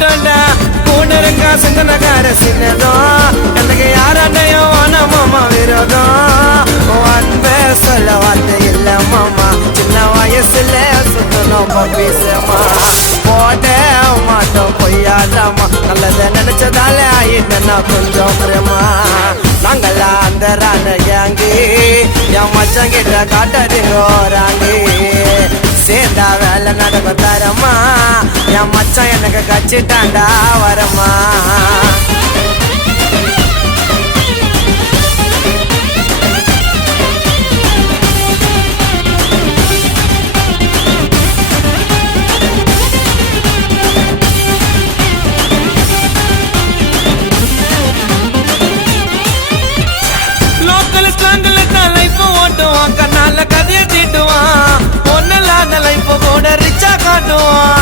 மாட்டோண்டா கூட இருக்கா சிந்தனக்கார சின்னதும் எனக்கு யாரையும் ஆனா மாமா விரோதம் அன்பே சொல்ல வார்த்தை இல்ல மாமா சின்ன வயசுல சுத்தணும் பேசுமா போட மாட்டோம் பொய்யாடாமா நல்லத நினைச்சதால ஆயிட்டா கொஞ்சம் பிரேமா நாங்களா அந்த ராண கேங்கு என் மச்சம் கிட்ட காட்டாதீங்க ராங்கு சேர்ந்தா வேலை நடக்கும் தரமா என் மச்சான் எனக்கு கச்சிட்டாண்டா வரமா கதையை தீட்டுவான் ஒன்னு இல்லாத லைஃப் கூட ரிச்சா காட்டுவான்